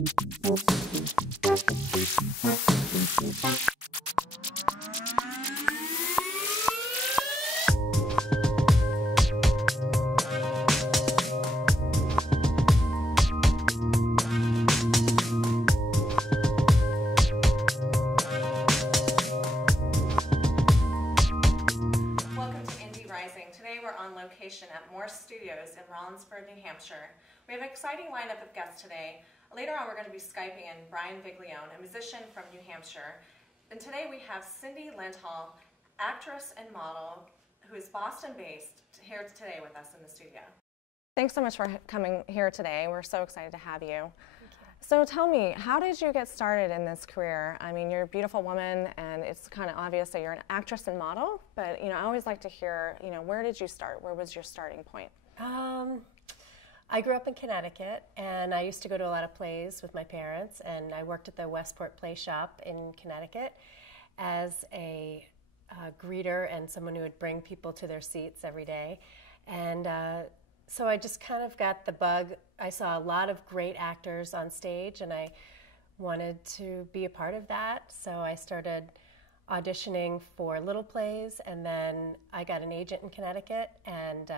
At Studios in Rollinsford, New Hampshire. We have an exciting lineup of guests today. Later on, we're going to be Skyping in Brian Viglione, a musician from New Hampshire. And today we have Cindy Lentol, actress and model, who is Boston-based, here today with us in the studio. Thanks so much for coming here today. We're so excited to have you. So tell me, how did you get started in this career? I mean, you're a beautiful woman, and it's kind of obvious that you're an actress and model, but I always like to hear, where did you start? Where was your starting point? I grew up in Connecticut, and I used to go to a lot of plays with my parents, and I worked at the Westport Play Shop in Connecticut as a greeter and someone who would bring people to their seats every day. And so I just kind of got the bug. I saw a lot of great actors on stage, and I wanted to be a part of that. So I started auditioning for little plays, and then I got an agent in Connecticut, and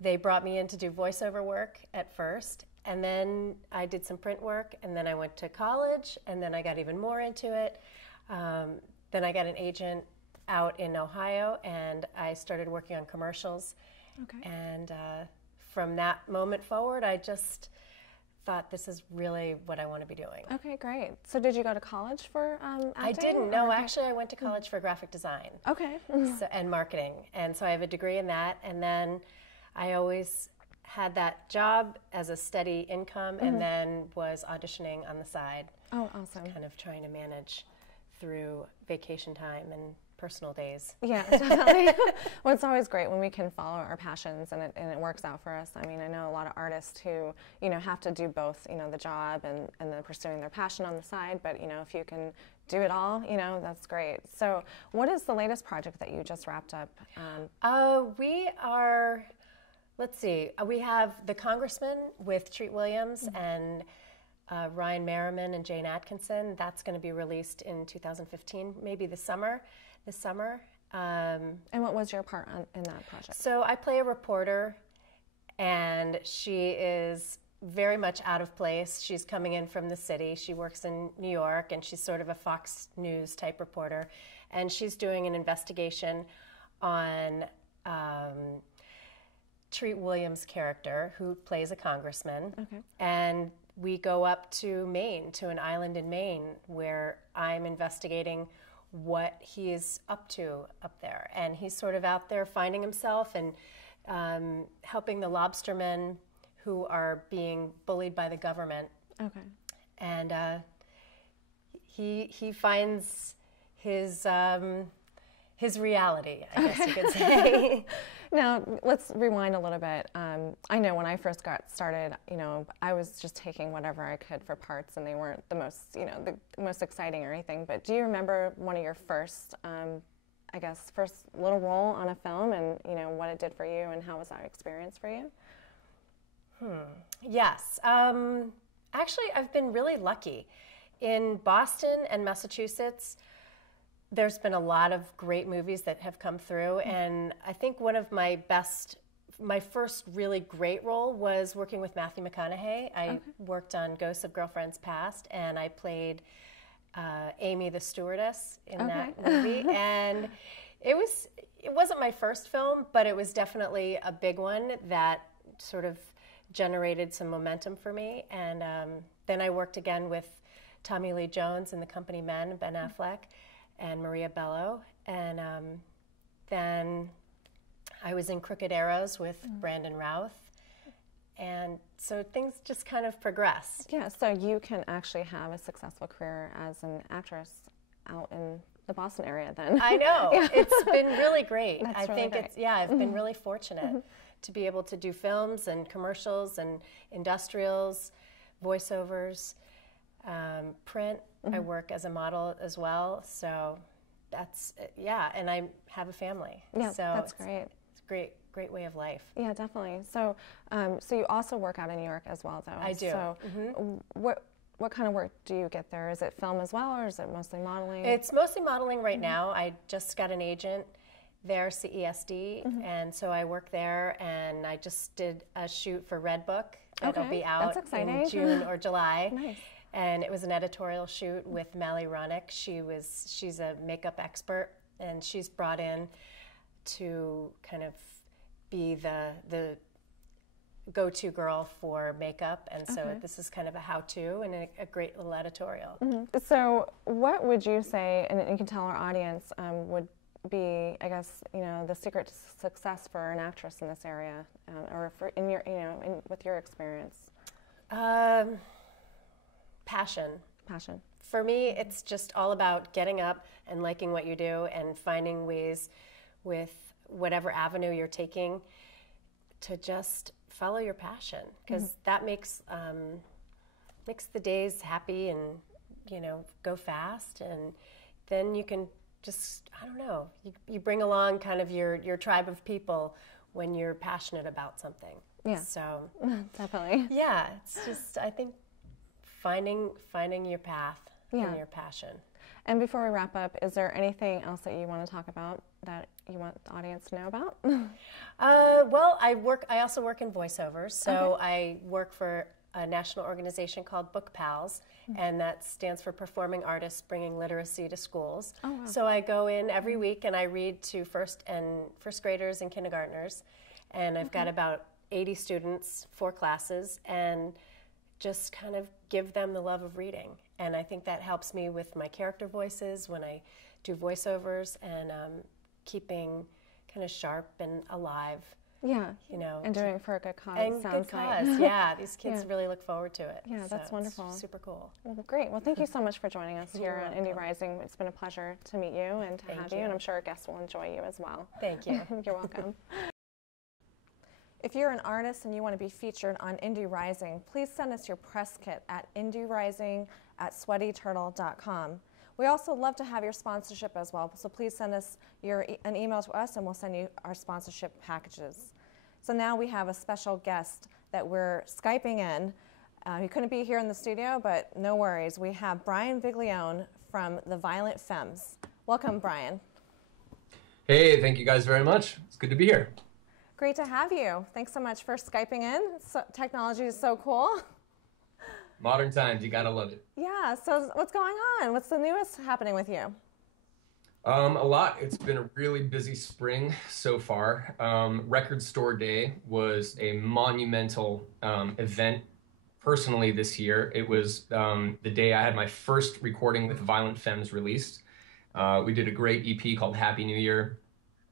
they brought me in to do voiceover work at first. And then I did some print work, and then I went to college, and then I got even more into it. Then I got an agent out in Ohio, and I started working on commercials. Okay. And from that moment forward, I just thought this is really what I want to be doing. Okay, great. So did you go to college for acting? I didn't. No, actually, I went to college for graphic design. Okay. And marketing. And so I have a degree in that. And then I always had that job as a steady income, and then was auditioning on the side. Oh, awesome. Kind of trying to manage through vacation time and personal days. Yeah, definitely. Well, it's always great when we can follow our passions and it works out for us. I mean, I know a lot of artists who, have to do both, the job and then pursuing their passion on the side, but, if you can do it all, that's great. So what is the latest project that you just wrapped up? We are, let's see, we have The Congressman with Treat Williams and Ryan Merriman and Jane Atkinson. That's going to be released in 2015, maybe this summer. And what was your part in that project? So I play a reporter, and she is very much out of place. She's coming in from the city. She works in New York, and she's sort of a Fox News type reporter. And she's doing an investigation on Treat Williams' character, who plays a congressman. Okay. And we go up to Maine, to an island in Maine, where I'm investigating what he is up to up there. And he's sort of out there finding himself and helping the lobstermen who are being bullied by the government. Okay. And he finds his reality, I guess you could say. Now, let's rewind a little bit. I know when I first got started, I was just taking whatever I could for parts, and they weren't the most, the most exciting or anything. But do you remember one of your first, first little role on a film, and what it did for you, and how was that experience for you? Yes. Actually, I've been really lucky. In Boston and Massachusetts, there's been a lot of great movies that have come through, and I think one of my first really great role was working with Matthew McConaughey. I worked on Ghosts of Girlfriends Past, and I played Amy the stewardess in that movie. And it wasn't my first film, but it was definitely a big one that sort of generated some momentum for me. And then I worked again with Tommy Lee Jones in The Company Men, Ben Affleck, and Maria Bello. And then I was in Crooked Arrows with Brandon Routh. And so things just kind of progress. Yeah, so you can actually have a successful career as an actress out in the Boston area then. I know. Yeah. It's been really great. That's really great. I've been really fortunate to be able to do films and commercials and industrials, voiceovers, print. I work as a model as well. So that's, and I have a family. Yeah, so that's great. It's great great way of life. Yeah, definitely. So, so you also work out in New York as well, though. I do. So, what kind of work do you get there? Is it film as well, or is it mostly modeling? It's mostly modeling right now. I just got an agent there, CESD, and so I work there, and I just did a shoot for Red Book. That'll be out in June or July. Nice. And it was an editorial shoot with Mally Ronick. She's a makeup expert, and she's brought in to kind of be the go-to girl for makeup, and so this is kind of a how-to and a great little editorial. So what would you say, and you can tell our audience, would be, I guess, the secret to success for an actress in this area, or for with your experience? Passion. Passion. For me, it's just all about getting up and liking what you do and finding ways with whatever avenue you're taking to just follow your passion, because that makes the days happy and go fast, and then you can just, I don't know, you bring along kind of your tribe of people when you're passionate about something. Yeah. So definitely. Yeah, it's just, I think, finding your path and your passion. And before we wrap up, is there anything else that you want to talk about that you want the audience to know about? Well, I also work in voiceovers. So I work for a national organization called Book Pals, and that stands for Performing Artists Bringing Literacy to Schools. Oh, wow. So I go in every week and I read to first graders and kindergartners, and I've got about 80 students, 4 classes, and just kind of give them the love of reading. And I think that helps me with my character voices when I do voiceovers, and keeping kind of sharp and alive. Yeah, and doing it for a good cause. And good cause, yeah. These kids really look forward to it. Yeah, that's wonderful. Super cool. Well, great. Well, thank you so much for joining us here on Indie Rising. It's been a pleasure to meet you and to have you, and I'm sure our guests will enjoy you as well. Thank you. You're welcome. If you're an artist and you want to be featured on Indie Rising, please send us your press kit at indierising@sweatyturtle.com. We also love to have your sponsorship as well, so please send us an email to us and we'll send you our sponsorship packages. So now we have a special guest that we're Skyping in. He couldn't be here in the studio, but no worries. We have Brian Viglione from the Violent Femmes. Welcome, Brian. Hey, thank you guys very much. It's good to be here. Great to have you. Thanks so much for Skyping in. Technology is so cool. Modern times, you gotta love it. Yeah, so what's going on? What's the newest happening with you? A lot. It's been a really busy spring so far. Record Store Day was a monumental event personally this year. It was the day I had my first recording with Violent Femmes released. We did a great EP called Happy New Year.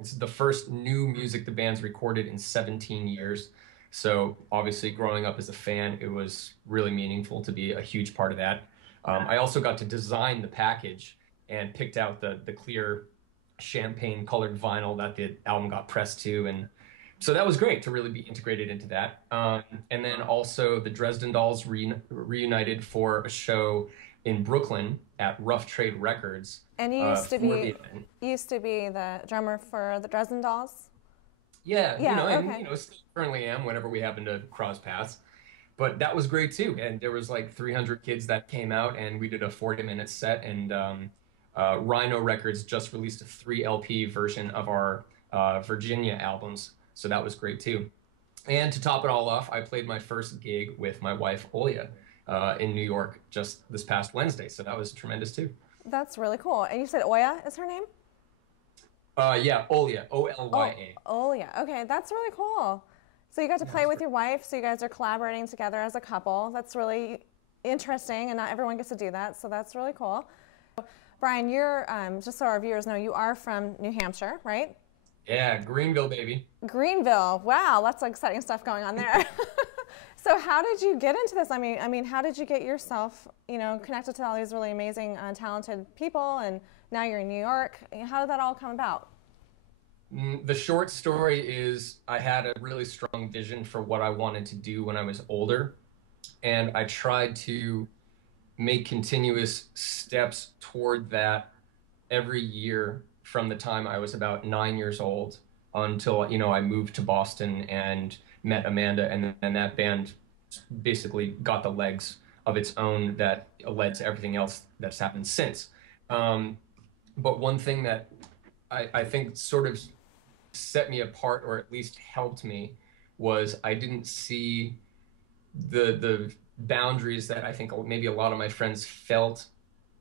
It's the first new music the band's recorded in 17 years. So obviously growing up as a fan, it was really meaningful to be a huge part of that. I also got to design the package and picked out the clear champagne colored vinyl that the album got pressed to. And so that was great to really be integrated into that. And then also the Dresden Dolls reunited for a show in Brooklyn at Rough Trade Records. And you used to be the drummer for the Dresden Dolls? Yeah, still currently am whenever we happen to cross paths. But that was great too. And there was like 300 kids that came out, and we did a 40-minute set. And Rhino Records just released a 3 LP version of our Virginia albums. So that was great too. And to top it all off, I played my first gig with my wife, Olya, in New York just this past Wednesday. So that was tremendous too. That's really cool. And you said Oya is her name? Yeah, Olya, O-L-Y-A. Oh, Olya. Okay, that's really cool. So you got to play with your wife, so you guys are collaborating together as a couple. That's really interesting, and not everyone gets to do that, so that's really cool. Brian, you're, just so our viewers know, you are from New Hampshire, right? Yeah, Greenville, baby. Greenville. Wow, lots of exciting stuff going on there. So how did you get into this? I mean, how did you get yourself, connected to all these really amazing, talented people, and now you're in New York? How did that all come about? The short story is I had a really strong vision for what I wanted to do when I was older, and I tried to make continuous steps toward that every year from the time I was about 9 years old until, you know, I moved to Boston and met Amanda, and then that band basically got the legs of its own that led to everything else that's happened since. But one thing that I think sort of set me apart, or at least helped me, was I didn't see the boundaries that I think maybe a lot of my friends felt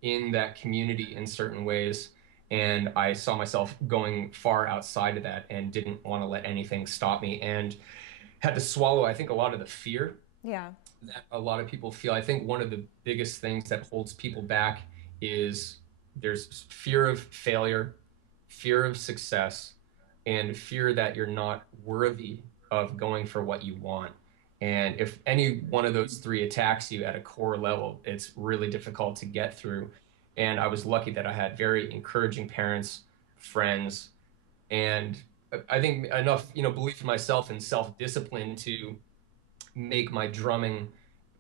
in that community in certain ways. And I saw myself going far outside of that and didn't want to let anything stop me, and had to swallow, I think, a lot of the fear Yeah. that a lot of people feel. I think one of the biggest things that holds people back is there's fear of failure, fear of success, and fear that you're not worthy of going for what you want. And if any one of those three attacks you at a core level, it's really difficult to get through. And I was lucky that I had very encouraging parents, friends, and I think enough, you know, belief in myself and self-discipline to make my drumming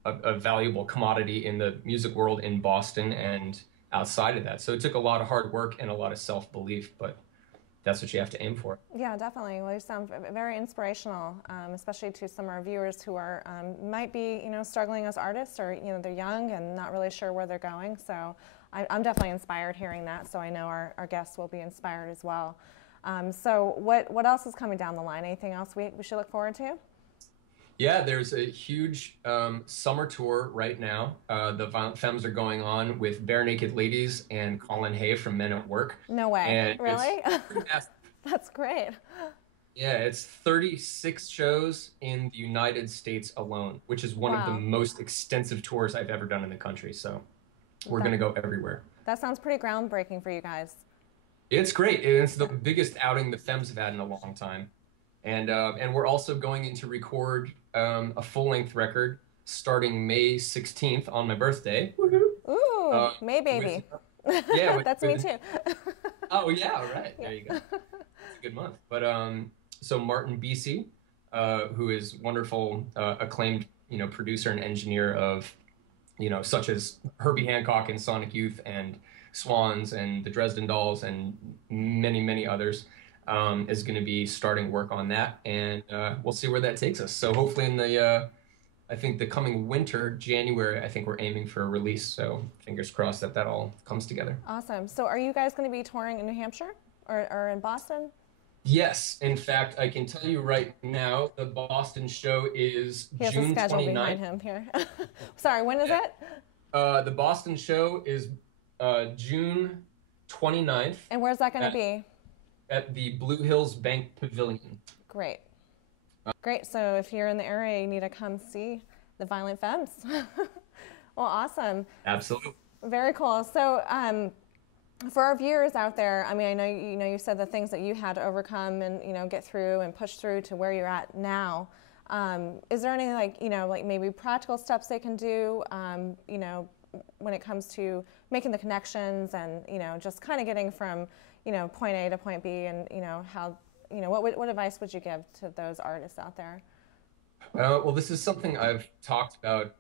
a valuable commodity in the music world in Boston and outside of that. So it took a lot of hard work and a lot of self-belief, but that's what you have to aim for. Yeah, definitely. Well, you sound very inspirational, especially to some of our viewers who are might be, you know, struggling as artists, or, you know, they're young and not really sure where they're going. So I'm definitely inspired hearing that. So I know our guests will be inspired as well. So what else is coming down the line? Anything else we should look forward to? Yeah, there's a huge summer tour right now. The Femmes are going on with Bare Naked Ladies and Colin Hay from Men at Work. No way. And really? it's That's great. Yeah, it's 36 shows in the United States alone, which is one of the Wow. most extensive tours I've ever done in the country. So we're going to go everywhere. That sounds pretty groundbreaking for you guys. It's great. It's the biggest outing the Femmes have had in a long time. And we're also going in to record a full-length record starting May 16th on my birthday. Ooh, May baby. Yeah. That's me too. Oh, yeah, right. There you go. It's a good month. But so Martin Bisi, who is wonderful, acclaimed, you know, producer and engineer of, you know, such as Herbie Hancock and Sonic Youth and Swans and the Dresden Dolls and many, many others, is going to be starting work on that, and we'll see where that takes us. So hopefully in the, I think the coming winter, January, I think we're aiming for a release. So fingers crossed that that all comes together. Awesome. So are you guys going to be touring in New Hampshire or in Boston? Yes, in fact, I can tell you right now, the Boston show is He has June a schedule 29th. behind him here. Sorry, when is it? The Boston show is June 29th. And where's that going to be? At the Blue Hills Bank Pavilion. Great. Great. So if you're in the area, you need to come see the Violent Femmes. Well, awesome. Absolutely. Very cool. So for our viewers out there, I mean, I know you said the things that you had to overcome and, you know, get through and push through to where you're at now. Is there any, like, you know, like maybe practical steps they can do, you know, when it comes to making the connections and, you know, just kind of getting from, you know, point A to point B, and, you know, how, you know, what advice would you give to those artists out there? Well, this is something I've talked about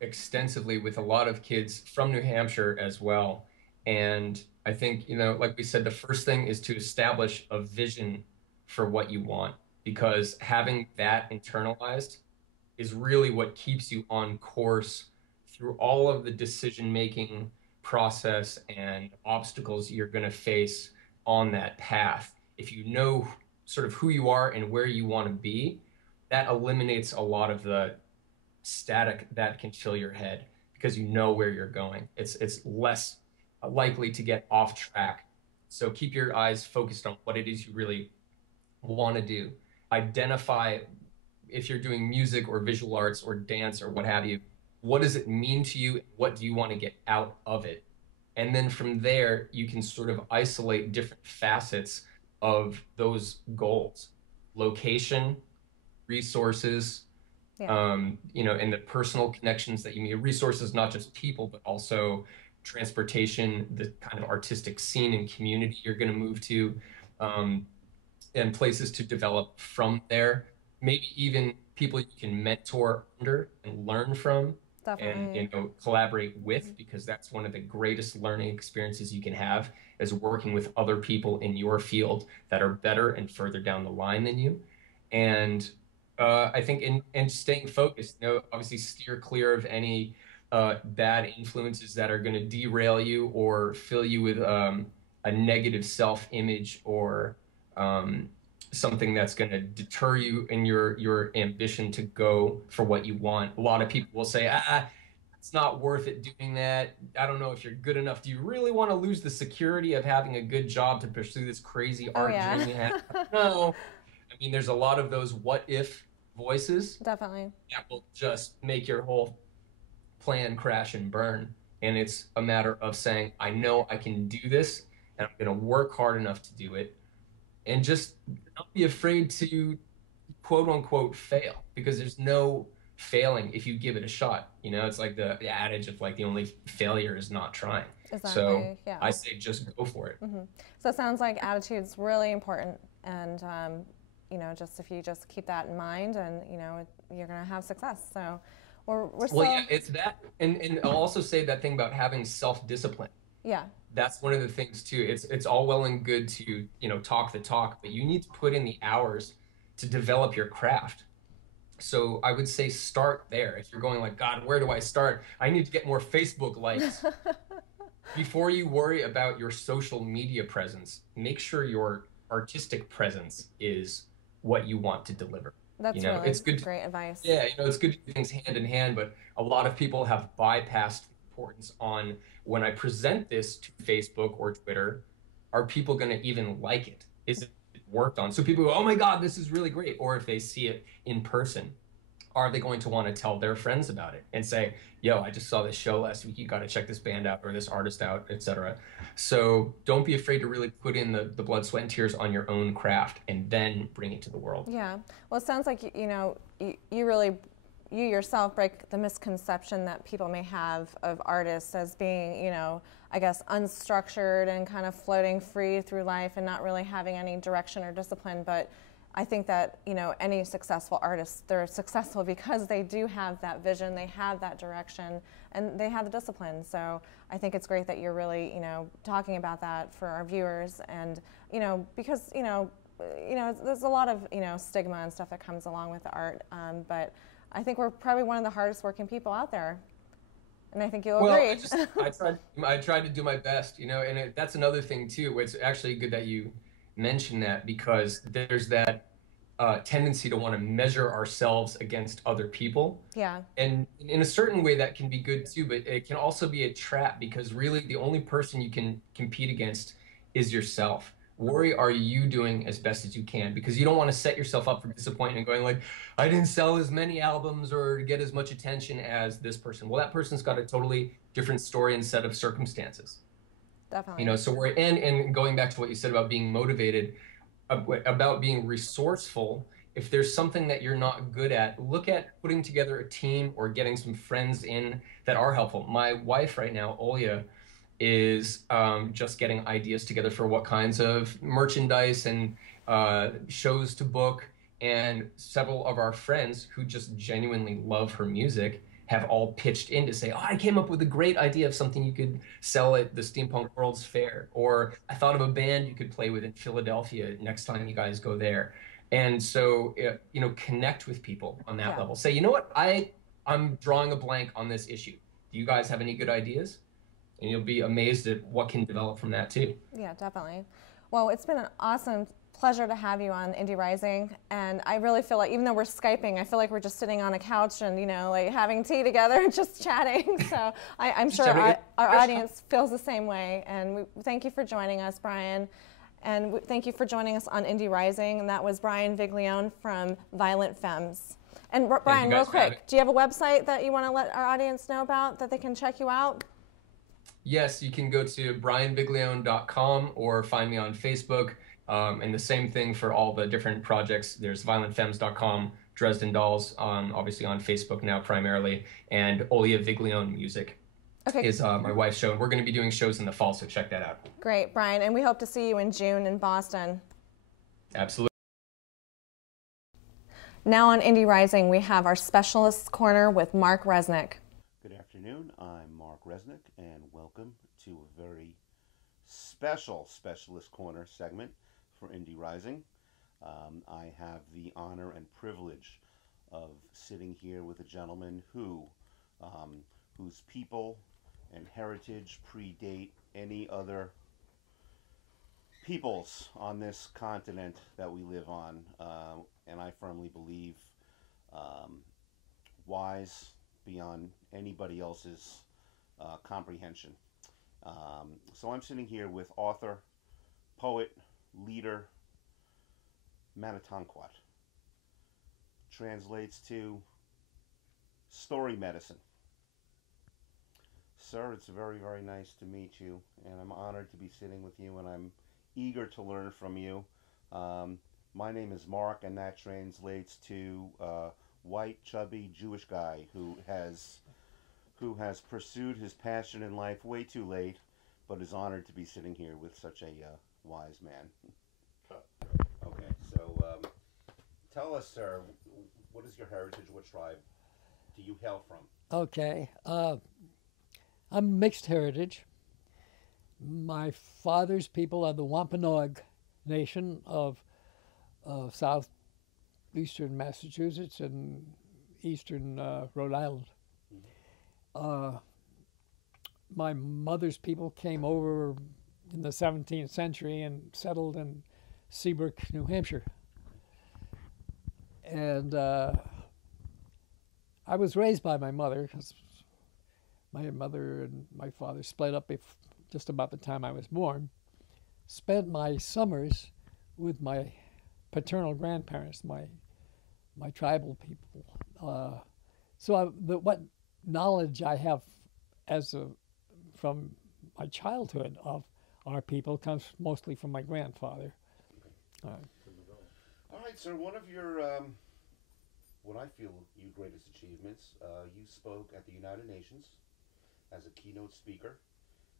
extensively with a lot of kids from New Hampshire as well. And I think, you know, like we said, the first thing is to establish a vision for what you want, because having that internalized is really what keeps you on course through all of the decision-making process and obstacles you're going to face on that path. If you know sort of who you are and where you want to be, that eliminates a lot of the static that can fill your head, because you know where you're going. It's less likely to get off track. So keep your eyes focused on what it is you really want to do. Identify, if you're doing music or visual arts or dance or what have you, what does it mean to you? What do you want to get out of it? And then from there, you can sort of isolate different facets of those goals: location, resources, you know, and the personal connections that you need. Resources, not just people, but also transportation, the kind of artistic scene and community you're going to move to, and places to develop from there. Maybe even people you can mentor under and learn from. Definitely. and collaborate with, because that's one of the greatest learning experiences you can have, is working with other people in your field that are better and further down the line than you. And I think in staying focused, obviously steer clear of any bad influences that are going to derail you or fill you with a negative self-image, or something that's going to deter you in your ambition to go for what you want. A lot of people will say, it's not worth it doing that. I don't know if you're good enough. Do you really want to lose the security of having a good job to pursue this crazy art dream you have? No. I mean, there's a lot of those what if voices. Definitely. That will just make your whole plan crash and burn. And it's a matter of saying, I know I can do this, and I'm going to work hard enough to do it. And just don't be afraid to quote unquote fail, because there's no failing if you give it a shot. It's like the adage of like the only failure is not trying. Exactly. So yeah. I say just go for it. So it sounds like attitude's really important, and just if you just keep that in mind, and you're going to have success. So we're still... Well, yeah, it's that, and I'll also say that thing about having self-discipline. Yeah. That's one of the things too. It's all well and good to talk the talk, but you need to put in the hours to develop your craft. So I would say start there. If you're going like, God, where do I start? I need to get more Facebook likes. Before you worry about your social media presence, make sure your artistic presence is what you want to deliver. That's really it's good. Great advice. Yeah, it's good to do things hand in hand, but a lot of people have bypassed the importance on, when I present this to Facebook or Twitter, are people going to even like it? Is it worked on? So people go, oh my God, this is really great. Or if they see it in person, are they going to want to tell their friends about it and say, yo, I just saw this show last week, you got to check this band out or this artist out, etc. So don't be afraid to really put in the blood, sweat, and tears on your own craft, and then bring it to the world. Yeah. Well, it sounds like, you yourself break the misconception that people may have of artists as being, I guess, unstructured and kind of floating free through life and not really having any direction or discipline. But I think that, any successful artists, they're successful because they do have that vision, they have that direction, and they have the discipline. So I think it's great that you're really, talking about that for our viewers, and, because, there's a lot of, stigma and stuff that comes along with the art, but I think we're probably one of the hardest working people out there. And I think you'll agree. I tried to do my best, and that's another thing too. It's actually good that you mention that, because there's that tendency to want to measure ourselves against other people. Yeah. And in a certain way that can be good too, but it can also be a trap, because really the only person you can compete against is yourself. Worry, are you doing as best as you can? Because you don't want to set yourself up for disappointment going like, I didn't sell as many albums or get as much attention as this person. Well, that person's got a totally different story and set of circumstances. Definitely. So we're and going back to what you said about being motivated, about being resourceful. If there's something that you're not good at, look at putting together a team or getting some friends in that are helpful. My wife right now, Olya, is just getting ideas together for what kinds of merchandise and shows to book. And several of our friends who just genuinely love her music have all pitched in to say, oh, I came up with a great idea of something you could sell at the Steampunk World's Fair. Or I thought of a band you could play with in Philadelphia next time you guys go there. And so, connect with people on that level. Say, you know what, I'm drawing a blank on this issue. Do you guys have any good ideas? And you'll be amazed at what can develop from that too. Yeah, definitely. Well, it's been an awesome pleasure to have you on Indie Rising, and I really feel like, even though we're Skyping, I feel like we're just sitting on a couch and like having tea together and just chatting. So I'm sure our audience feels the same way. And we thank you for joining us, Brian, and thank you for joining us on Indie Rising. And that was Brian Viglione from Violent Femmes. And Brian, real quick, do you have a website that you want to let our audience know about, that they can check you out? Yes, you can go to brianviglione.com or find me on Facebook. And the same thing for all the different projects. There's violentfemmes.com, Dresden Dolls, obviously on Facebook now primarily, and Olya Viglione Music is my wife's show. And we're going to be doing shows in the fall, so check that out. Great, Brian. And we hope to see you in June in Boston. Absolutely. Now on Indie Rising, we have our Specialist Corner with Mark Resnik. afternoon. I'm Mark Resnik, and welcome to a very special Specialist Corner segment for Indie Rising. I have the honor and privilege of sitting here with a gentleman whose people and heritage predate any other peoples on this continent that we live on, and I firmly believe wise beyond anybody else's comprehension. So I'm sitting here with author, poet, leader, Manitonquat. Translates to story medicine. Sir, it's very, very nice to meet you, and I'm honored to be sitting with you, and I'm eager to learn from you. My name is Mark, and that translates to white, chubby, Jewish guy who has pursued his passion in life way too late, but is honored to be sitting here with such a wise man. Okay, so tell us, sir, what is your heritage? What tribe do you hail from? Okay, I'm mixed heritage. My father's people are the Wampanoag Nation of southeastern Massachusetts and eastern Rhode Island. My mother's people came over in the 17th century and settled in Seabrook, New Hampshire. And I was raised by my mother, because my mother and my father split up just about the time I was born. Spent my summers with my paternal grandparents, my tribal people. What knowledge I have from my childhood of our people comes mostly from my grandfather. All right, sir. One of your, what I feel your greatest achievements, you spoke at the United Nations as a keynote speaker,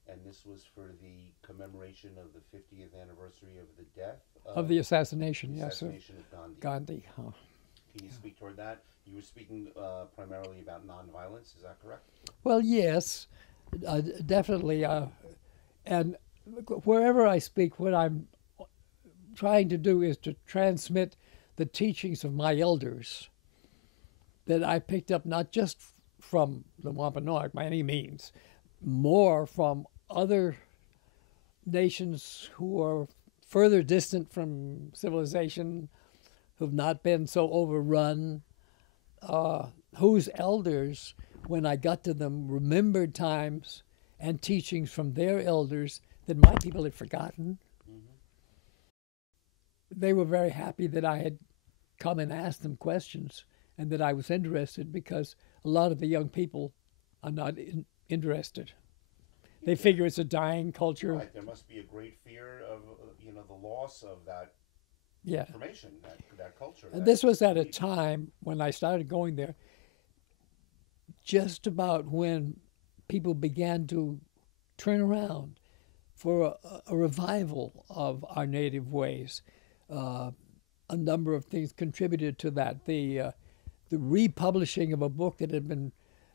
and this was for the commemoration of the 50th anniversary of the death of the assassination, yes, sir. Assassination of Gandhi. Gandhi. Can you speak toward that? You were speaking primarily about nonviolence. Is that correct? Well, yes, definitely. And wherever I speak, what I'm trying to do is to transmit the teachings of my elders that I picked up not just from the Wampanoag by any means, more from other nations who are further distant from civilization, who've not been so overrun, whose elders, when I got to them, remembered times and teachings from their elders that my people had forgotten. They were very happy that I had come and asked them questions and that I was interested, because a lot of the young people are not interested. They figure it's a dying culture. Right. There must be a great fear of the loss of that information, that culture. And this was at a time when I started going there, just about when people began to turn around for a revival of our native ways. A number of things contributed to that. The republishing of a book that had been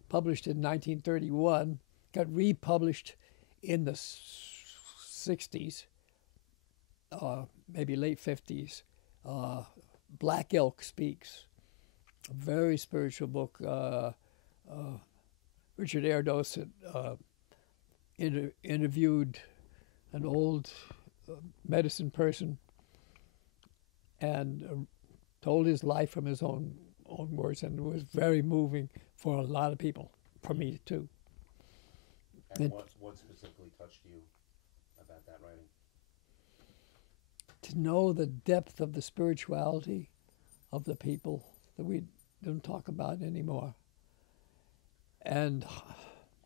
published in 1931 got republished in the 60s, maybe late 50s. Black Elk Speaks, a very spiritual book. Richard Erdos had interviewed an old medicine person and told his life from his own words, and it was very moving for a lot of people, for me too. And what specifically touched you about that writing? To know the depth of the spirituality of the people that we don't talk about anymore. And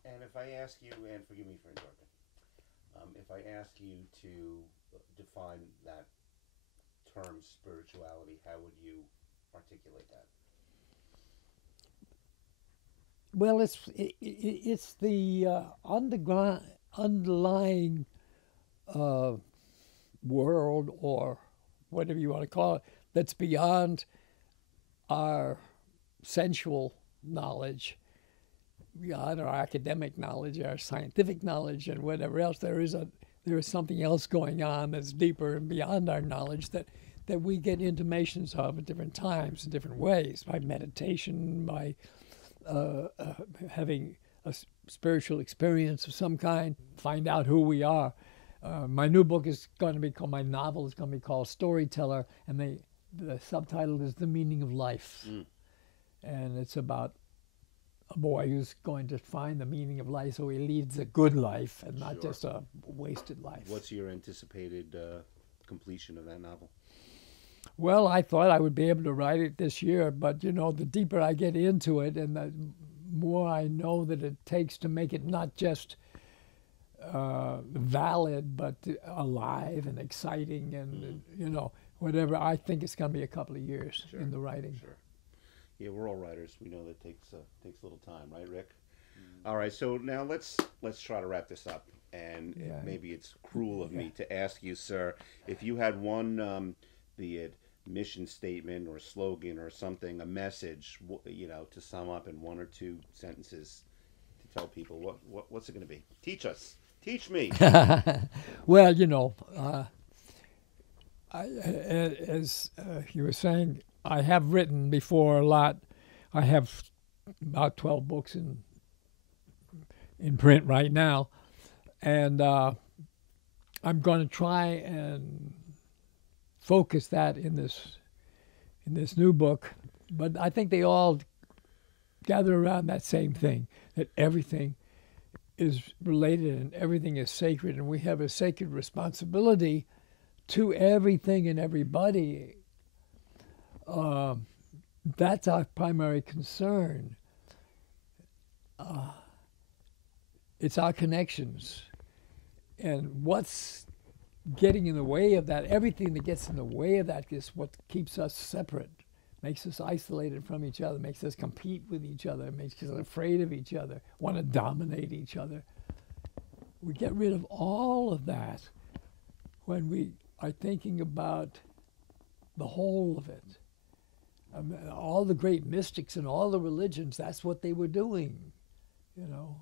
if I ask you, and forgive me for interrupting, if I ask you to define that term spirituality, how would you articulate that? Well, it's the underlying world, or whatever you want to call it, that's beyond our sensual knowledge, beyond our academic knowledge, our scientific knowledge, and whatever else, there is something else going on that's deeper and beyond our knowledge that we get intimations of at different times in different ways, by meditation, by having a spiritual experience of some kind, find out who we are. My new book is going to be called, my novel is going to be called Storyteller, and the subtitle is The Meaning of Life. And it's about a boy who's going to find the meaning of life so he leads a good life and not just a wasted life. What's your anticipated completion of that novel? Well, I thought I would be able to write it this year, but, you know, the deeper I get into it and the more I know that it takes to make it not just valid, but alive and exciting and, you know, whatever, I think it's going to be a couple of years in the writing. Sure. Yeah, we're all writers. We know that takes a little time, right, Rick? All right, so now let's try to wrap this up. And maybe it's cruel of me to ask you, sir, if you had one, be it mission statement or slogan or something, a message, you know, to sum up in one or two sentences to tell people, what's it going to be? Teach me. Well, you know, as you were saying, I have written before a lot. I have about 12 books in print right now, and I'm going to try and focus that in this new book. But I think they all gather around that same thing, that everything is related and everything is sacred, and we have a sacred responsibility to everything and everybody. That's our primary concern. It's our connections. And what's getting in the way of that, everything that gets in the way of that is what keeps us separate, makes us isolated from each other, makes us compete with each other, makes us afraid of each other, want to dominate each other. We get rid of all of that when we are thinking about the whole of it. All the great mystics and all the religions, that's what they were doing, you know.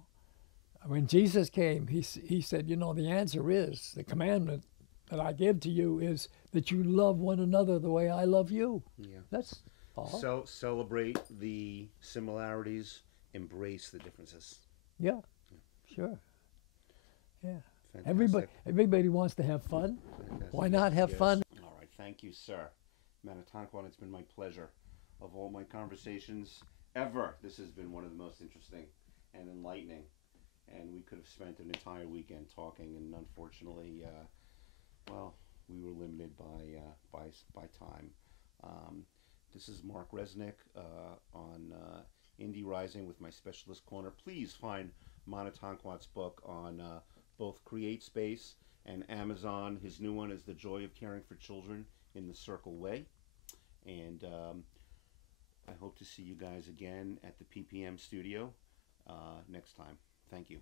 When Jesus came, he said, you know, the answer is, the commandment that I give to you is that you love one another the way I love you. Yeah. That's all. So celebrate the similarities, embrace the differences. Yeah. Sure. Yeah. Fantastic. Everybody wants to have fun. Fantastic. Why not have fun? All right. Thank you, sir. Manitonquat, it's been my pleasure. Of all my conversations ever, this has been one of the most interesting and enlightening. And we could have spent an entire weekend talking, and unfortunately, well, we were limited by time. This is Mark Resnik on Indie Rising with my Specialist Corner. Please find Manitonquat's book on both CreateSpace and Amazon. His new one is The Joy of Caring for Children in the Circle Way. And I hope to see you guys again at the PPM studio next time. Thank you.